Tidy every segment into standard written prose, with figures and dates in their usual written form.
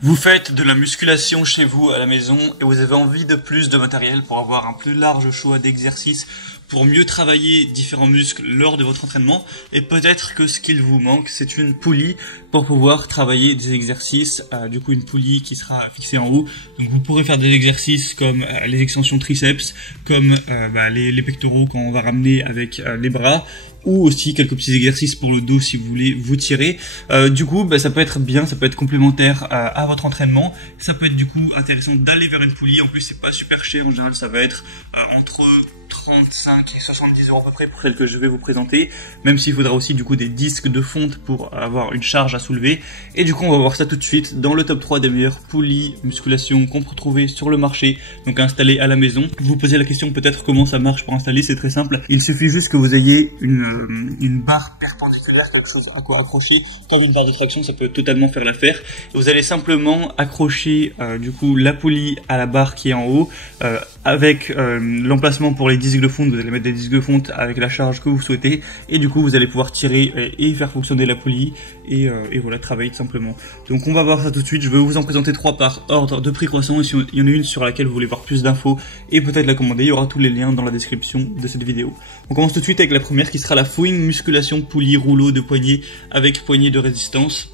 Vous faites de la musculation chez vous à la maison et vous avez envie de plus de matériel pour avoir un plus large choix d'exercices, pour mieux travailler différents muscles lors de votre entraînement, et peut-être que ce qu'il vous manque, c'est une poulie pour pouvoir travailler des exercices, du coup une poulie qui sera fixée en haut. Donc vous pourrez faire des exercices comme les extensions triceps, comme les pectoraux quand on va ramener avec les bras, ou aussi quelques petits exercices pour le dos si vous voulez vous tirer. Du coup, ça peut être bien, ça peut être complémentaire à votre entraînement. Ça peut être du coup intéressant d'aller vers une poulie. En plus, c'est pas super cher. En général, ça va être entre 35 et 70 € à peu près pour celle que je vais vous présenter. Même s'il faudra aussi du coup des disques de fonte pour avoir une charge à soulever. Et du coup, on va voir ça tout de suite dans le top 3 des meilleures poulies musculation qu'on peut trouver sur le marché. Donc installées à la maison. Vous vous posez la question peut-être comment ça marche pour installer. C'est très simple. Il suffit juste que vous ayez une barre perpendiculaire, quelque chose à quoi accrocher, comme une barre de traction, ça peut totalement faire l'affaire. Vous allez simplement accrocher du coup la poulie à la barre qui est en haut, avec l'emplacement pour les disques de fonte. Vous allez mettre des disques de fonte avec la charge que vous souhaitez, et du coup vous allez pouvoir tirer et faire fonctionner la poulie, et voilà, travailler tout simplement. Donc on va voir ça tout de suite. Je vais vous en présenter 3 par ordre de prix croissant, et s'il y en a une sur laquelle vous voulez voir plus d'infos et peut-être la commander, il y aura tous les liens dans la description de cette vidéo. On commence tout de suite avec la première qui sera la Fooing Musculation Poulie rouleau de poignet avec poignée de résistance.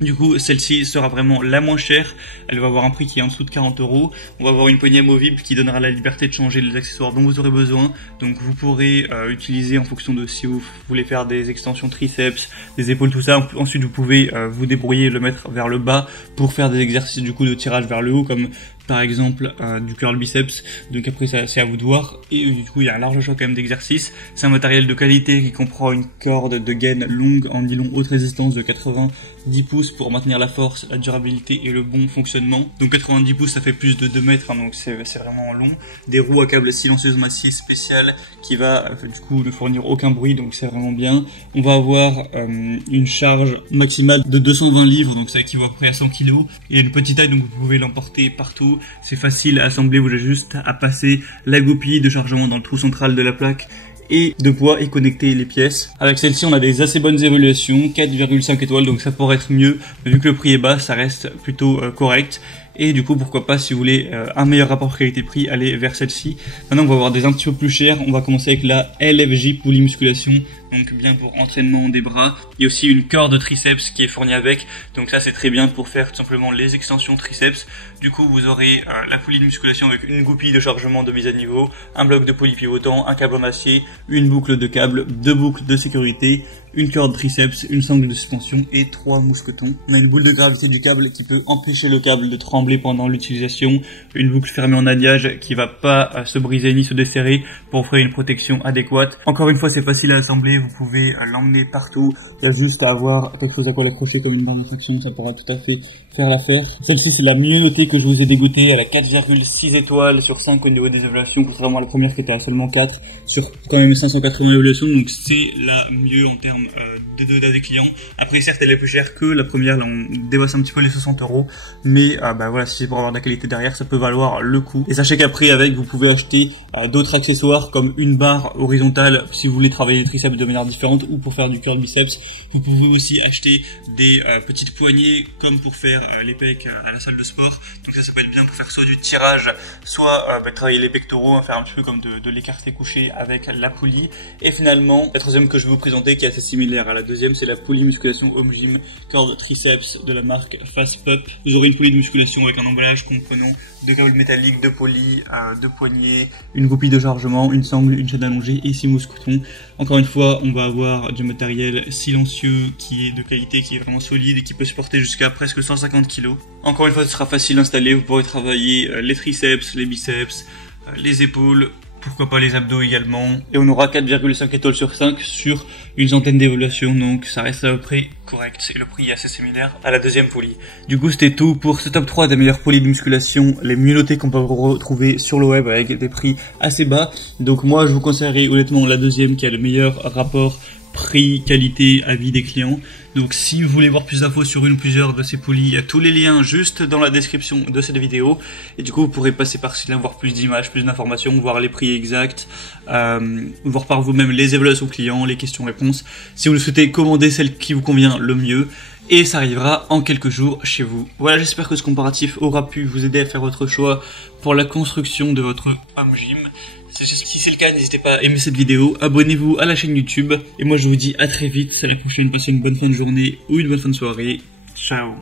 Du coup, celle-ci sera vraiment la moins chère. Elle va avoir un prix qui est en dessous de 40 €. On va avoir une poignée amovible qui donnera la liberté de changer les accessoires dont vous aurez besoin. Donc vous pourrez utiliser en fonction de si vous voulez faire des extensions triceps, des épaules, tout ça. Ensuite, vous pouvez vous débrouiller et le mettre vers le bas pour faire des exercices du coup de tirage vers le haut, comme par exemple du curl biceps. Donc après c'est à vous de voir, et du coup il y a un large choix quand même d'exercices. C'est un matériel de qualité qui comprend une corde de gaine longue en nylon haute résistance de 90 pouces pour maintenir la force, la durabilité et le bon fonctionnement. Donc 90 pouces ça fait plus de 2 mètres, donc c'est vraiment long. Des roues à câble silencieuse massive spéciale qui va du coup ne fournir aucun bruit, donc c'est vraiment bien. On va avoir une charge maximale de 220 livres, donc ça équivaut à peu près à 100 kg. Il y a une petite taille, donc vous pouvez l'emporter partout. C'est facile à assembler, vous avez juste à passer la goupille de chargement dans le trou central de la plaque et de poids et connecter les pièces. Avec celle-ci, on a des assez bonnes évaluations, 4,5 étoiles, donc ça pourrait être mieux. Mais vu que le prix est bas, ça reste plutôt correct. Et du coup, pourquoi pas, si vous voulez un meilleur rapport qualité-prix, aller vers celle-ci. Maintenant, on va avoir des un petit peu plus chers. On va commencer avec la LFJ Poulie Musculation, donc bien pour entraînement des bras. Il y a aussi une corde triceps qui est fournie avec, donc ça c'est très bien pour faire tout simplement les extensions triceps. Du coup, vous aurez la poulie de musculation avec une goupille de chargement de mise à niveau, un bloc de poulie pivotant, un câble en acier, une boucle de câble, 2 boucles de sécurité, une corde triceps, une sangle de suspension et 3 mousquetons. On a une boule de gravité du câble qui peut empêcher le câble de trembler pendant l'utilisation, une boucle fermée en alliage qui va pas se briser ni se desserrer pour offrir une protection adéquate. Encore une fois, c'est facile à assembler, vous pouvez l'emmener partout. Il y a juste à avoir quelque chose à quoi l'accrocher comme une barre de traction, ça pourra tout à fait faire l'affaire. Celle-ci c'est la mieux notée que je vous ai dégotée, elle a 4,6 étoiles sur 5 au niveau des évaluations, contrairement à la première qui était à seulement 4 sur quand même 580 évaluations, donc c'est la mieux en termes de des clients. Après certes elle est plus chère que la première, là on dépasse un petit peu les 60 €, mais voilà, si c'est pour avoir de la qualité derrière, ça peut valoir le coup. Et sachez qu'après avec vous pouvez acheter d'autres accessoires comme une barre horizontale si vous voulez travailler les triceps de manière différente, ou pour faire du curl biceps. Vous pouvez aussi acheter des petites poignées comme pour faire les pecs à la salle de sport. Donc ça peut être bien pour faire soit du tirage, soit travailler les pectoraux, faire un petit peu comme de l'écarté couché avec la poulie. Et finalement, la troisième que je vais vous présenter, qui est assez similaire à la deuxième, c'est la poulie musculation home gym corde triceps de la marque Fast Pup. Vous aurez une poulie de musculation avec un emballage comprenant 2 câbles métalliques, 2 poulies, 2 poignées, une goupille de chargement, une sangle, une chaîne allongée et 6 mousquetons. Encore une fois, on va avoir du matériel silencieux qui est de qualité, qui est vraiment solide et qui peut se porter jusqu'à presque 150 kg. Encore une fois, ce sera facile à installer. Vous pourrez travailler les triceps, les biceps, les épaules, pourquoi pas les abdos également. Et on aura 4,5 étoiles sur 5 sur une centaine d'évaluations, donc ça reste à peu près correct. Et le prix est assez similaire à la deuxième poulie. Du coup, c'était tout pour ce top 3 des meilleures poulies de musculation, les mieux notées qu'on peut retrouver sur le web avec des prix assez bas. Donc moi, je vous conseillerais honnêtement la deuxième qui a le meilleur rapport prix, qualité, avis des clients. Donc si vous voulez voir plus d'infos sur une ou plusieurs de ces poulies, il y a tous les liens juste dans la description de cette vidéo. Et du coup vous pourrez passer par ci, voir plus d'images, plus d'informations, voir les prix exacts, voir par vous-même les évaluations clients, les questions-réponses. Si vous le souhaitez, commandez celle qui vous convient le mieux. et ça arrivera en quelques jours chez vous. Voilà, j'espère que ce comparatif aura pu vous aider à faire votre choix pour la construction de votre home gym. Si c'est le cas, n'hésitez pas à aimer cette vidéo, abonnez-vous à la chaîne YouTube, et moi je vous dis à très vite, à la prochaine, passez une bonne fin de journée ou une bonne fin de soirée. Ciao.